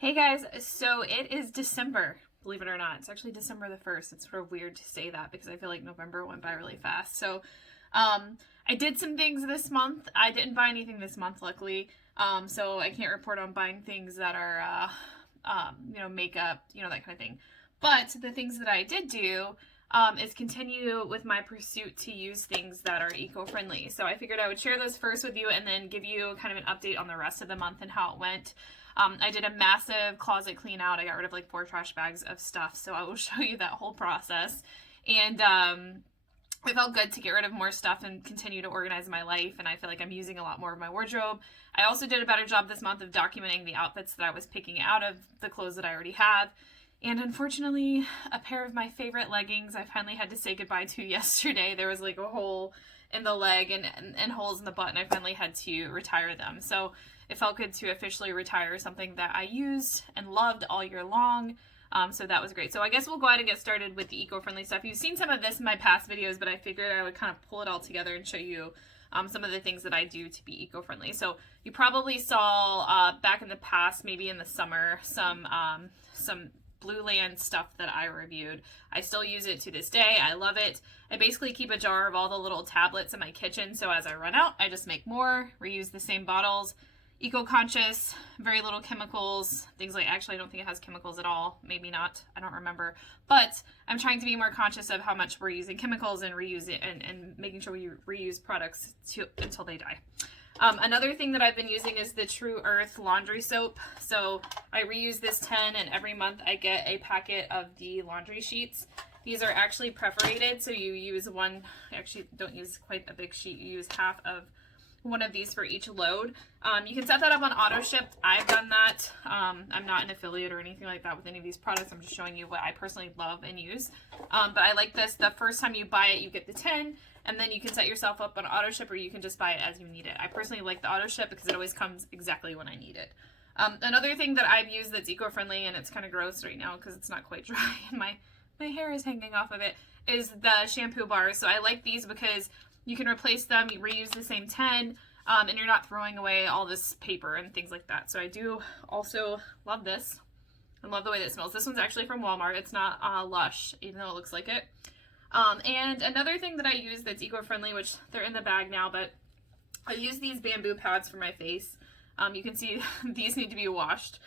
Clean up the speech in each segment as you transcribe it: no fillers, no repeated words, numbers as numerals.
Hey guys, so it is December, believe it or not. It's actually December the 1st. It's sort of weird to say that because I feel like November went by really fast. I did some things this month. I didn't buy anything this month, luckily. So I can't report on buying things that are, makeup, that kind of thing. But the things that I did do is continue with my pursuit to use things that are eco-friendly. So I figured I would share those first with you and then give you kind of an update on the rest of the month and how it went. I did a massive closet clean out. I got rid of like 4 trash bags of stuff, so I will show you that whole process. And it felt good to get rid of more stuff and continue to organize my life, and I feel like I'm using a lot more of my wardrobe. I also did a better job this month of documenting the outfits that I was picking out of the clothes that I already have. And unfortunately, a pair of my favorite leggings I finally had to say goodbye to yesterday. There was like a hole in the leg and holes in the butt, and I finally had to retire them. So it felt good to officially retire something that I used and loved all year long. So that was great. So I guess we'll go ahead and get started with the eco-friendly stuff. You've seen some of this in my past videos, but I figured I would kind of pull it all together and show you some of the things that I do to be eco-friendly. So you probably saw back in the past, maybe in the summer, some Blueland stuff that I reviewed. I still use it to this day. I love it. I basically keep a jar of all the little tablets in my kitchen, so as I run out, I just make more, reuse the same bottles. Eco-conscious, very little chemicals, things like, actually I don't think it has chemicals at all, maybe not, I don't remember, but I'm trying to be more conscious of how much we're using chemicals and reuse it and making sure we reuse products until they die. Another thing that I've been using is the True Earth laundry soap. So I reuse this 10, and every month I get a packet of the laundry sheets. These are actually perforated, so you use one, actually don't use quite a big sheet, you use half of one of these for each load. You can set that up on auto ship. I've done that. I'm not an affiliate or anything like that with any of these products. I'm just showing you what I personally love and use. But I like this. The first time you buy it, you get the 10, and then you can set yourself up on auto ship, or you can just buy it as you need it. I personally like the auto ship because it always comes exactly when I need it. Another thing that I've used that's eco-friendly, and it's kind of gross right now because it's not quite dry and my hair is hanging off of it, is the shampoo bars. So I like these because you can replace them, you reuse the same 10, and you're not throwing away all this paper and things like that. So I do also love this and love the way that it smells. This one's actually from Walmart. It's not Lush, even though it looks like it. And another thing that I use that's eco-friendly, which they're in the bag now, but I use these bamboo pads for my face. You can see these need to be washed.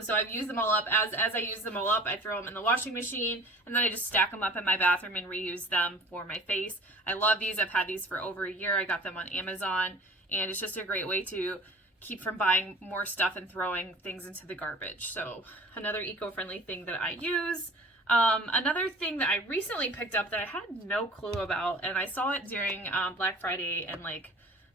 So I've used them all up. As I use them all up, I throw them in the washing machine, and then I just stack them up in my bathroom and reuse them for my face. I love these. I've had these for over a year. I got them on Amazon, and it's just a great way to keep from buying more stuff and throwing things into the garbage. So another eco-friendly thing that I use. Another thing that I recently picked up that I had no clue about, and I saw it during Black Friday and like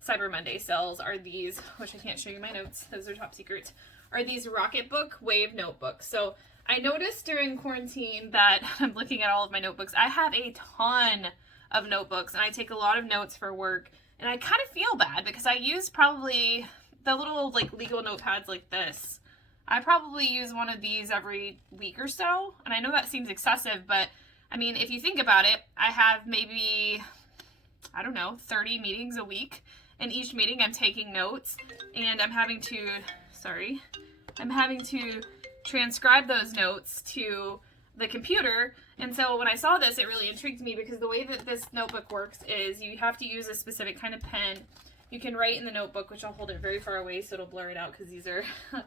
Cyber Monday sales, are these, which I can't show you my notes, those are top secret, are these Rocketbook Wave notebooks. So I noticed during quarantine that I'm looking at all of my notebooks. I have a ton of notebooks, and I take a lot of notes for work, and I kind of feel bad because I use probably the little like legal notepads like this. I probably use one of these every week or so, and I know that seems excessive, but I mean, if you think about it, I have maybe, I don't know, 30 meetings a week. In each meeting, I'm taking notes, and I'm having to transcribe those notes to the computer. And so when I saw this, it really intrigued me because the way that this notebook works is you have to use a specific kind of pen. You can write in the notebook, which I'll hold it very far away so it'll blur it out because these are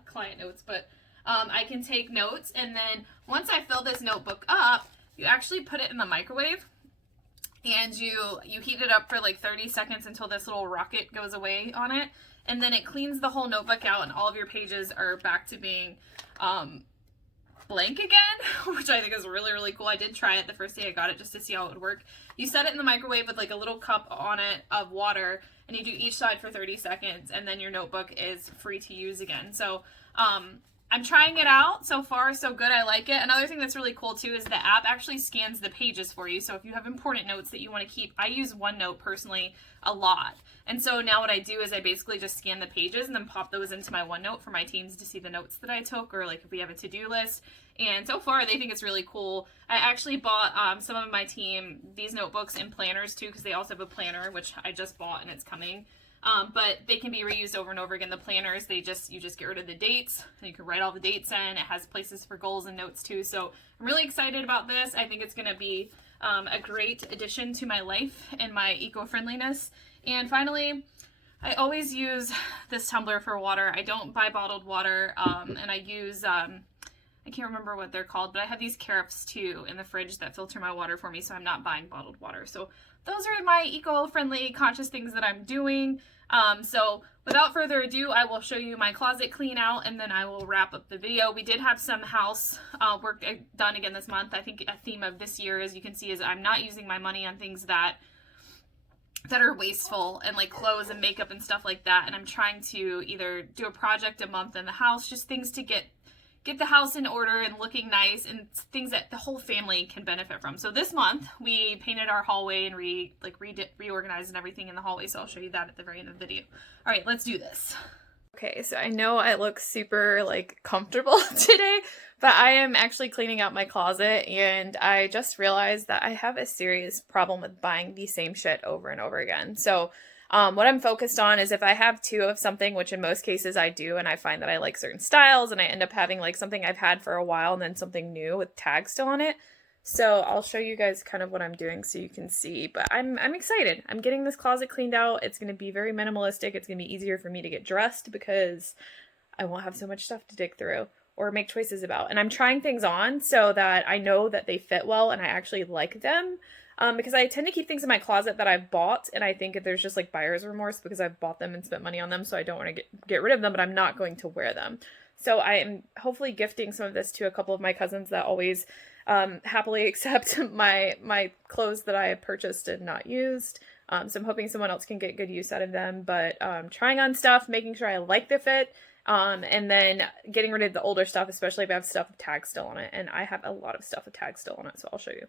client notes, but I can take notes, and then once I fill this notebook up, you actually put it in the microwave, and you heat it up for like 30 seconds until this little rocket goes away on it, and then it cleans the whole notebook out, and all of your pages are back to being blank again, which I think is really, really cool. I did try it the first day I got it just to see how it would work. You set it in the microwave with like a little cup on it of water, and you do each side for 30 seconds, and then your notebook is free to use again. So I'm trying it out. So far, so good. I like it. Another thing that's really cool too is the app actually scans the pages for you. So if you have important notes that you want to keep, I use OneNote personally a lot. And so now what I do is I basically just scan the pages and then pop those into my OneNote for my teams to see the notes that I took, or like if we have a to-do list. And so far, they think it's really cool. I actually bought some of my team these notebooks and planners too, because they also have a planner, which I just bought and it's coming. but they can be reused over and over again. The planners, you just get rid of the dates, and you can write all the dates in. It has places for goals and notes too. So I'm really excited about this. I think it's going to be a great addition to my life and my eco-friendliness. And finally, I always use this tumbler for water. I don't buy bottled water, and I use, I can't remember what they're called, but I have these carafes too in the fridge that filter my water for me, so I'm not buying bottled water. So those are my eco-friendly, conscious things that I'm doing. So without further ado, I will show you my closet clean out, and then I will wrap up the video. We did have some house work done again this month. I think a theme of this year, as you can see, is I'm not using my money on things that are wasteful, and like clothes and makeup and stuff like that. And I'm trying to either do a project a month in the house, just things to get the house in order and looking nice, and things that the whole family can benefit from. So this month we painted our hallway and reorganized and everything in the hallway. So I'll show you that at the very end of the video. All right, let's do this. Okay, so I know I look super like comfortable today, but I am actually cleaning out my closet, and I just realized that I have a serious problem with buying the same shit over and over again. So what I'm focused on is if I have two of something, which in most cases I do, and I find that I like certain styles, and I end up having like something I've had for a while and then something new with tags still on it. So I'll show you guys kind of what I'm doing so you can see, but I'm excited. I'm getting this closet cleaned out. It's going to be very minimalistic. It's going to be easier for me to get dressed because I won't have so much stuff to dig through or make choices about. And I'm trying things on so that I know that they fit well and I actually like them. Because I tend to keep things in my closet that I've bought, and I think there's just like buyer's remorse because I've bought them and spent money on them, so I don't want to get rid of them, but I'm not going to wear them. So I am hopefully gifting some of this to a couple of my cousins that always happily accept my clothes that I have purchased and not used. So I'm hoping someone else can get good use out of them, but trying on stuff, making sure I like the fit, and then getting rid of the older stuff, especially if I have stuff with tags still on it, and I have a lot of stuff with tags still on it, so I'll show you.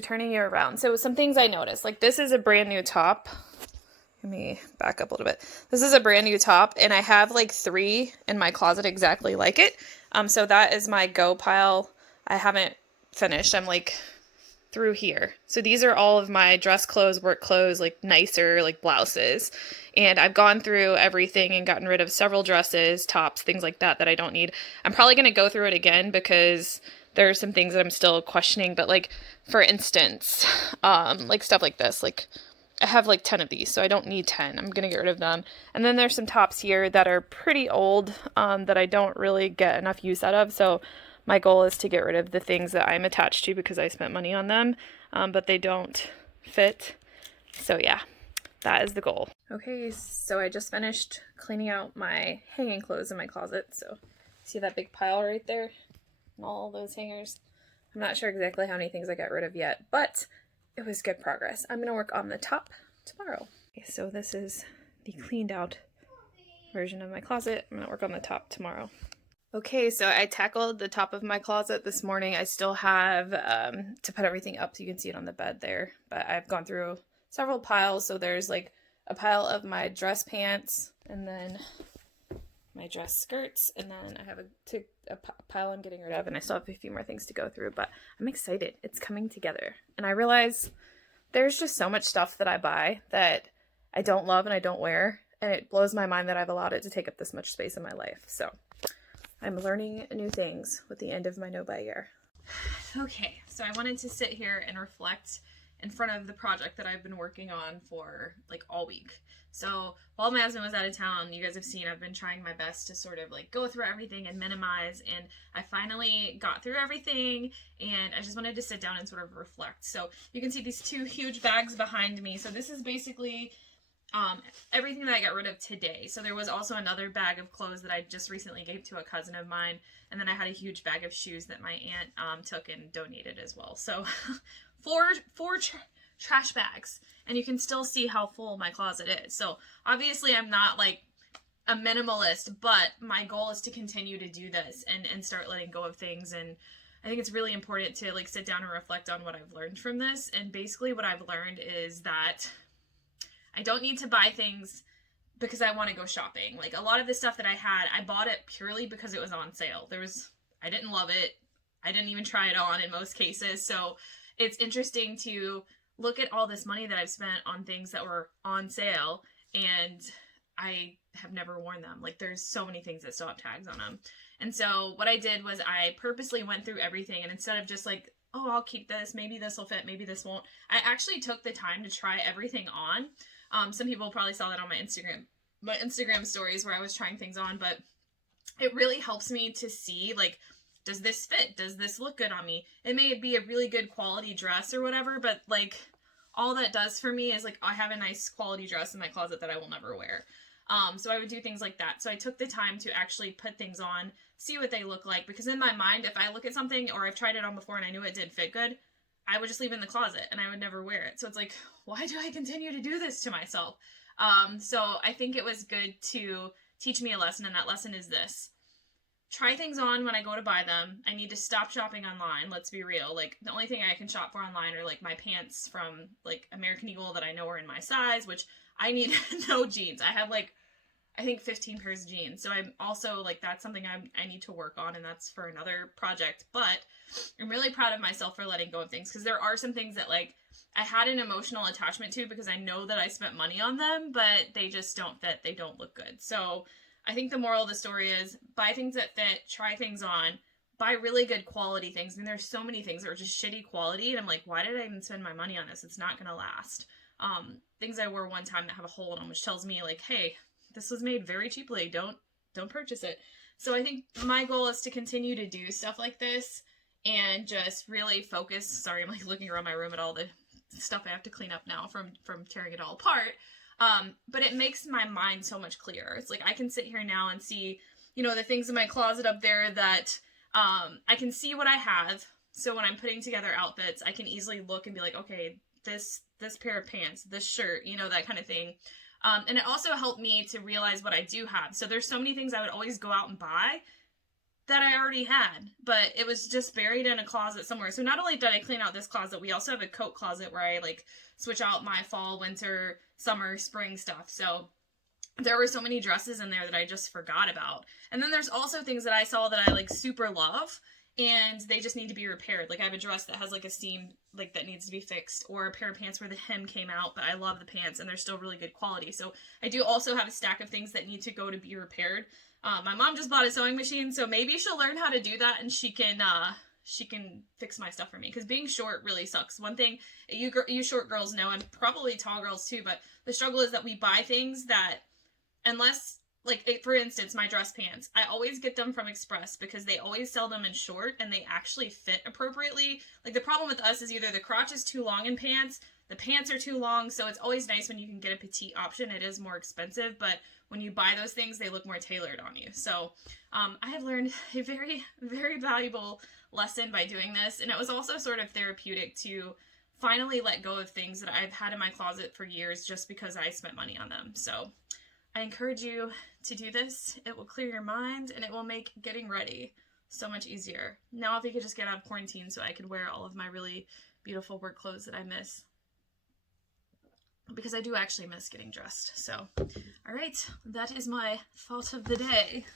Turning you around. So some things I noticed, like this is a brand new top. Let me back up a little bit. This is a brand new top, and I have like 3 in my closet exactly like it. So that is my go pile. I haven't finished. I'm like through here. So these are all of my dress clothes, work clothes, like nicer, like blouses. And I've gone through everything and gotten rid of several dresses, tops, things like that I don't need. I'm probably going to go through it again because there are some things that I'm still questioning, but like, for instance, like stuff like this, like I have like 10 of these, so I don't need 10. I'm going to get rid of them. And then there's some tops here that are pretty old, that I don't really get enough use out of. So my goal is to get rid of the things that I'm attached to because I spent money on them, but they don't fit. So yeah, that is the goal. Okay, so I just finished cleaning out my hanging clothes in my closet. So see that big pile right there? And all those hangers. I'm not sure exactly how many things I got rid of yet, but it was good progress. I'm going to work on the top tomorrow. Okay, so this is the cleaned out version of my closet. I'm going to work on the top tomorrow. Okay, so I tackled the top of my closet this morning. I still have to put everything up so you can see it on the bed there, but I've gone through several piles. So there's like a pile of my dress pants, and then my dress skirts, and then I have a pile I'm getting rid of, and I still have a few more things to go through, but I'm excited. It's coming together. And I realize there's just so much stuff that I buy that I don't love and I don't wear, and it blows my mind that I've allowed it to take up this much space in my life. So I'm learning new things with the end of my no-buy year. Okay, so I wanted to sit here and reflect in front of the project that I've been working on for like all week. So while my husband was out of town, you guys have seen I've been trying my best to sort of like go through everything and minimize, and I finally got through everything, and I just wanted to sit down and sort of reflect. So you can see these 2 huge bags behind me. So this is basically everything that I got rid of today. So there was also another bag of clothes that I just recently gave to a cousin of mine, and then I had a huge bag of shoes that my aunt took and donated as well. So four trash bags, and you can still see how full my closet is. So obviously I'm not like a minimalist, but my goal is to continue to do this and start letting go of things. And I think it's really important to like sit down and reflect on what I've learned from this. And basically what I've learned is that I don't need to buy things because I want to go shopping. Like a lot of the stuff that I had, I bought it purely because it was on sale. I didn't love it. I didn't even try it on in most cases. So it's interesting to look at all this money that I've spent on things that were on sale and I have never worn them. Like, there's so many things that still have tags on them. And so what I did was I purposely went through everything, and instead of just like, oh, I'll keep this, maybe this will fit, maybe this won't, I actually took the time to try everything on. Some people probably saw that on my Instagram stories where I was trying things on, but it really helps me to see, like, does this fit? Does this look good on me? It may be a really good quality dress or whatever, but like, all that does for me is like, I have a nice quality dress in my closet that I will never wear. So I would do things like that. So I took the time to actually put things on, see what they look like, because in my mind, if I look at something or I've tried it on before and I knew it did fit good, I would just leave it in the closet and I would never wear it. So it's like, why do I continue to do this to myself? So I think it was good to teach me a lesson, and that lesson is this. Try things on when I go to buy them. I need to stop shopping online. Let's be real. Like, the only thing I can shop for online are like my pants from like American Eagle that I know are in my size, which I need no jeans. I have like, I think 15 pairs of jeans. So I'm also like, that's something I need to work on, and that's for another project. But I'm really proud of myself for letting go of things, because there are some things that like I had an emotional attachment to because I know that I spent money on them, but they just don't fit. They don't look good. So I think the moral of the story is buy things that fit, try things on, buy really good quality things. I mean, there's so many things that are just shitty quality, and I'm like, why did I even spend my money on this? It's not going to last. Things I wore one time that have a hole in them, which tells me like, hey, this was made very cheaply. Don't purchase it. So I think my goal is to continue to do stuff like this and just really focus. Sorry, I'm like looking around my room at all the stuff I have to clean up now from tearing it all apart. But it makes my mind so much clearer. It's like I can sit here now and see, you know, the things in my closet up there that I can see what I have. So when I'm putting together outfits, I can easily look and be like, okay, this pair of pants, this shirt, you know, that kind of thing. And it also helped me to realize what I do have. So there's so many things I would always go out and buy that I already had, but it was just buried in a closet somewhere. So not only did I clean out this closet, we also have a coat closet where I like switch out my fall, winter, summer, spring stuff. So there were so many dresses in there that I just forgot about. And then there's also things that I saw that I like super love, and they just need to be repaired. Like I have a dress that has like a seam like that needs to be fixed, or a pair of pants where the hem came out, but I love the pants and they're still really good quality. So I do also have a stack of things that need to go to be repaired. My mom just bought a sewing machine, so maybe she'll learn how to do that and she can fix my stuff for me, because being short really sucks. One thing you short girls know, and probably tall girls too, but the struggle is that we buy things that, unless, like, for instance, my dress pants, I always get them from Express because they always sell them in short and they actually fit appropriately. Like, the problem with us is either the crotch is too long in pants, the pants are too long, so it's always nice when you can get a petite option. It is more expensive, but when you buy those things, they look more tailored on you. So I have learned a very, very valuable lesson by doing this, and it was also sort of therapeutic to finally let go of things that I've had in my closet for years just because I spent money on them. So I encourage you to do this. It will clear your mind and it will make getting ready so much easier. Now if we could just get out of quarantine so I could wear all of my really beautiful work clothes that I miss. Because I do actually miss getting dressed. So, all right, that is my thought of the day.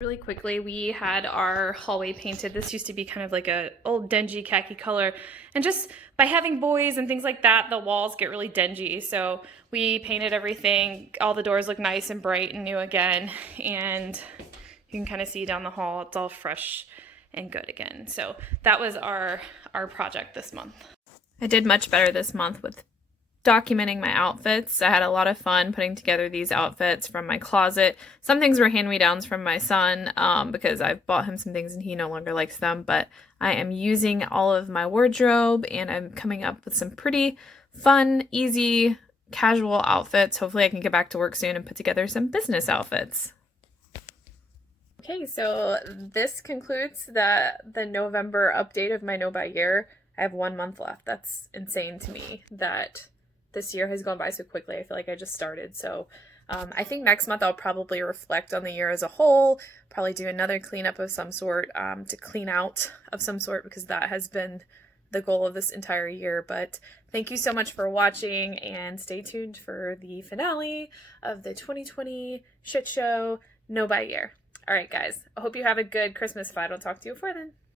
Really quickly, we had our hallway painted. This used to be kind of like a old dingy khaki color, and just by having boys and things like that, the walls get really dingy. So we painted everything. All the doors look nice and bright and new again, and you can kind of see down the hall, it's all fresh and good again. So that was our project this month. I did much better this month with documenting my outfits. I had a lot of fun putting together these outfits from my closet. Some things were hand-me-downs from my son because I've bought him some things and he no longer likes them, but I am using all of my wardrobe and I'm coming up with some pretty fun, easy, casual outfits. Hopefully I can get back to work soon and put together some business outfits. Okay, so this concludes the November update of my No Buy year. I have 1 month left. That's insane to me that this year has gone by so quickly. I feel like I just started. So I think next month I'll probably reflect on the year as a whole, probably do another cleanup of some sort, to clean out of some sort, because that has been the goal of this entire year. But thank you so much for watching, and stay tuned for the finale of the 2020 shit show No Buy year. All right, guys, I hope you have a good Christmas if I don't talk to you before then.